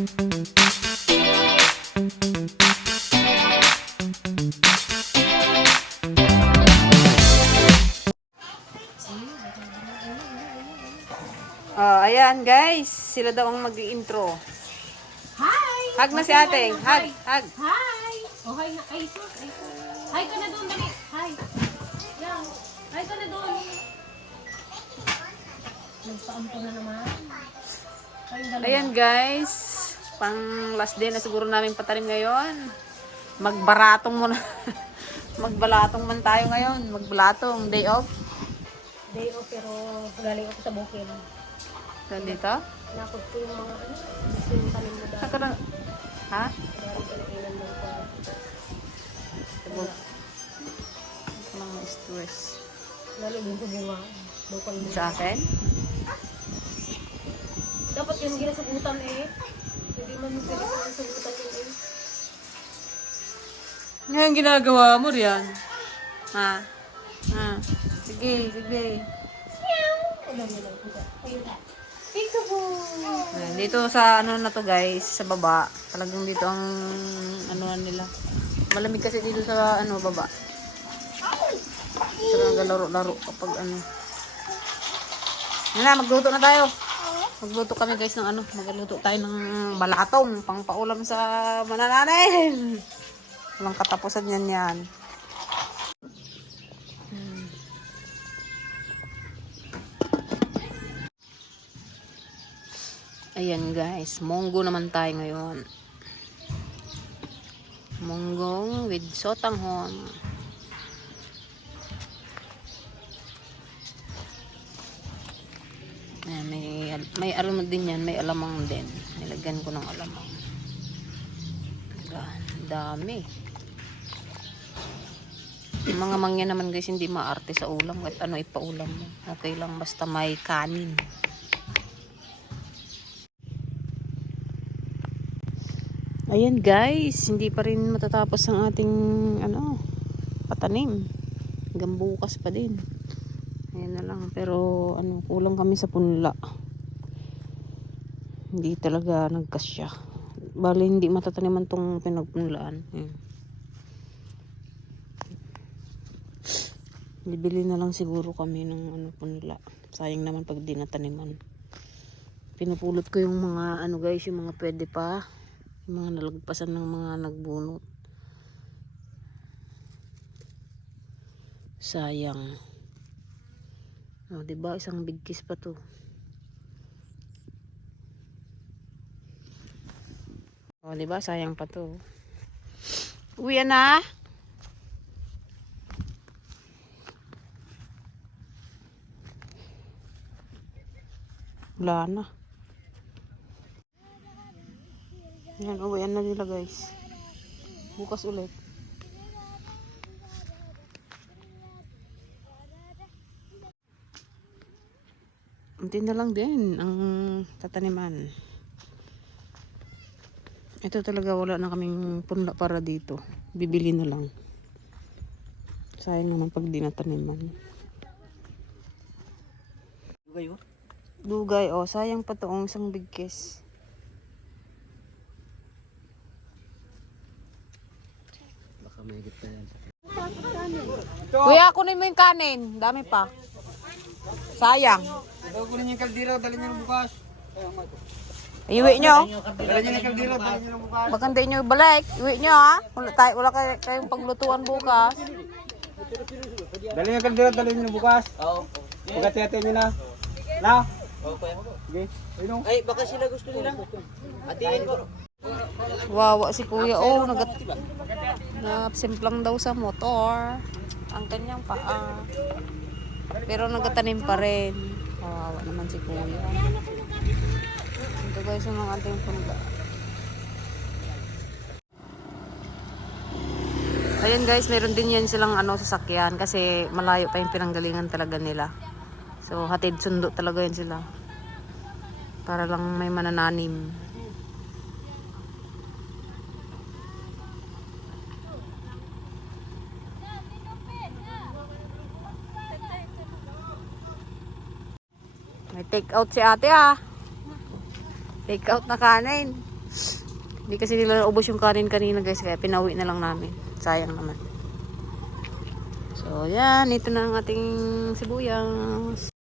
Oh, ayan guys, sila daw ang mag-i-intro. Hi! Hug na si ate. Hug, hug. Hi! Oh, hi na. Ay, sus. Ay, sus. Hi ka na doon, dali. Hi. Yan. Hi ka na doon. Nagpaampo na naman. Kayong dalawa. Ayan guys, pang last day na siguro namin patanim ngayon. Magbaratong muna. Magbalatong man tayo ngayon. Magbalatong, day off. Day off, pero galing ako sa bukid. Saan dito? Nakot ko yung mga ano. Gusto yung tanim mo dahil. Saan ka na? Ha? Galing ka na ilan mo ko. Tabog. Ito lang ang stress. Lalo din sa bunga. Bukal mo. Sa akin? Dapat yung ginasagutan eh. Hindi man pwede ko ginasagutan yun eh. Ngayon ginagawa mo riyan. Ha? Ha? Sige, sige. Ayan, dito sa ano na to guys, sa baba. Talagang dito ang ano nila. Malamig kasi dito sa ano baba. Sarang laro-laro kapag ano. Yan na, magluto na tayo. Magluto kami guys ng ano, magluto tayo ng balatong pang paulam sa manananin. Walang katapusan yan. Ayan guys, munggo naman tayo ngayon. Munggong with sotanghon. Ayan, may alam din yan, may alamang din. Nilagyan ko ng alamang. Dami. Yung mga mangya naman guys, hindi maarte sa ulam. Kahit ano ipaulam mo. Okay lang, basta may kanin. Ayan guys, hindi pa rin matatapos ang ating ano, patanim. Hanggang bukas pa din. Ayan na lang, pero ano, kulang kami sa punla. Hindi talaga nagkasya. Bali hindi matataniman tong pinagpunlaan. Ayan. Bibili na lang siguro kami ng ano, punla. Sayang naman pag di nataniman. Pinupulot ko yung mga ano guys, yung mga pwede pa. Mga nalagpasan ng mga nagbunot. Sayang. Oh, 'di ba? Isang big kiss pa 'to. Oh, 'di ba? Sayang pa 'to. Uwi na. Wala na. Yan, uwian na nila guys. Bukas ulit. Unti na lang din ang tataniman. Ito talaga wala na kaming punla para dito. Bibili na lang. Sayang naman pag di nataniman. Dugay oh? Dugay oh. Sayang pa toong isang big kiss. Kuya, kunin mo yung kanin. Dami pa. Sayang. Ito kunin yung kaldero, dali niyo bukas. Iwi nyo. Dali niyo yung kaldero, dali niyo bukas. Baka hindi nyo balik. Iwi nyo ha. Wala kayong paglutuan bukas. Dali niyo yung kaldero, dali niyo bukas. Oo. Pagkati-hati niyo na. Na? Okay. Okay. Ayun. Ay, baka sila gusto nila. Hatiin ko. Wawa si kuya. Oh, nagsimplang daw sa motor. Ang kanyang paa. Pero nagatanim pa rin. Wawa naman si kuya. Ito guys yung mga ating punla. Ayun guys, meron din yan silang sasakyan kasi malayo pa yung pinanggalingan talaga nila. So hatid sundo talaga yan sila. Para lang may manananim. May take out si ate ah. Take out na kanin. Hindi kasi nila naubos yung kanin kanina guys, kaya pinauwi na lang namin. Sayang naman. So yan, ito na ang ating sibuyas.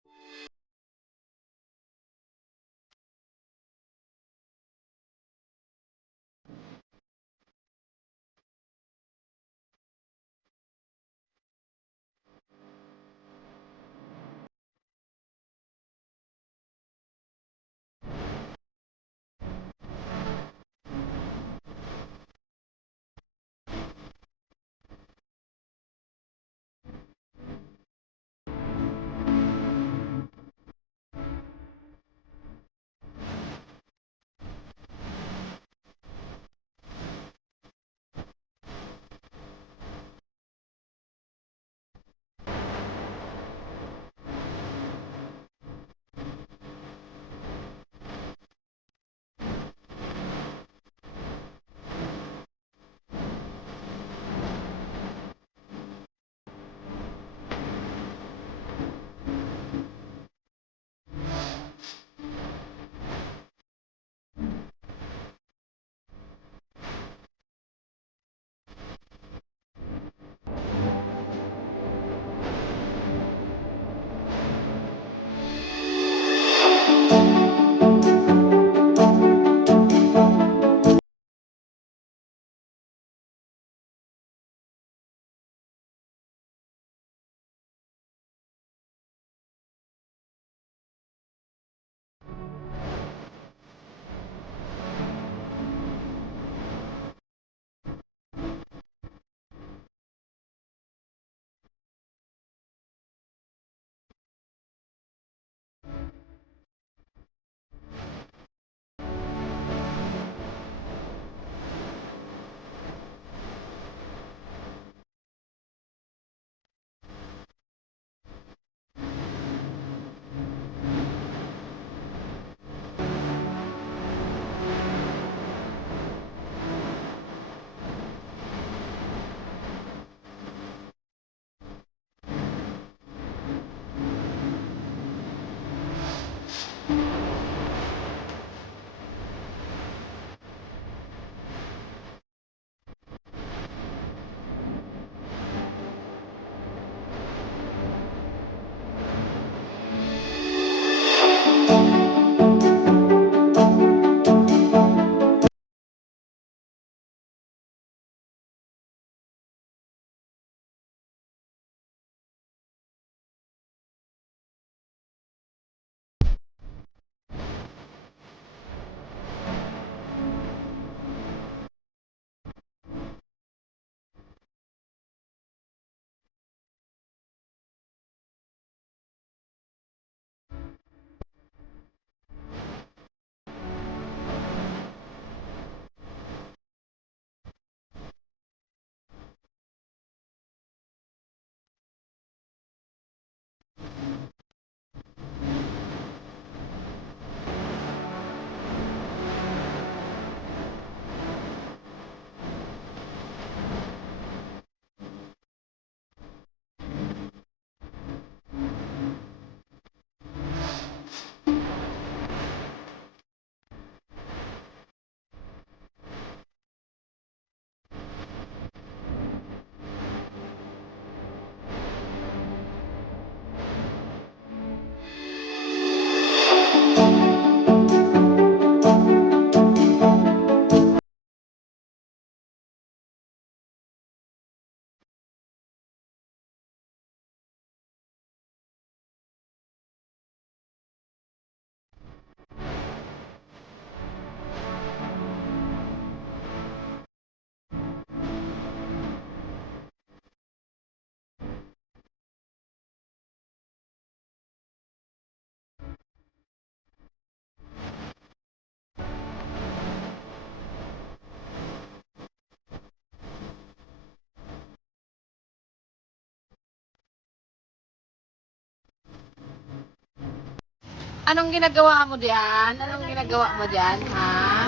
Anong ginagawa mo diyan? Anong ginagawa mo diyan, ha?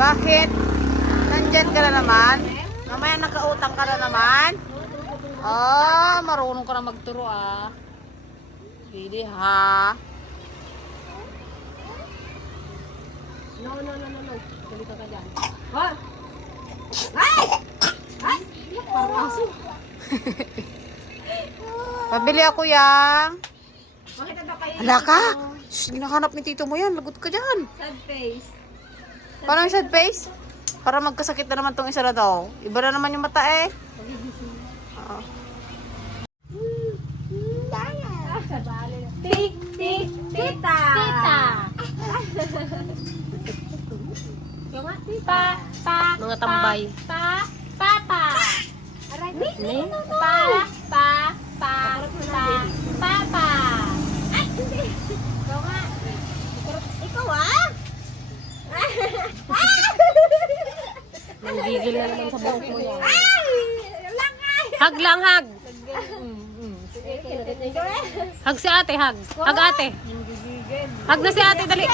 Bakit? Nandyan ka na naman? Mamaya nakautang ka na naman? Ah, marunong ka na magturo, ah. Hindi, ha? No. Dali ka dyan. What? Ay! Ay! Parang aso. Pabili ako yang. Makita ba kayo? Hala ka! Shh, ginahanap ni tito mo yan. Lagot ka dyan. Sad face. Parang sad face. Para magkasakit na naman tong isa na to. Iba na naman yung mata eh. Oo. Tita. Yung nga, tita. Mga tambay. Papa. Aray, Papa. Ay, hindi. Ikaw nga. Ikaw ah? Nanggigil na naman sa buhok mo yan. Ay! Langay! Hag lang, hag. Sige, kinulit niyo eh. Hag si ate, hag. Hag ate. Hag na si ate, dali.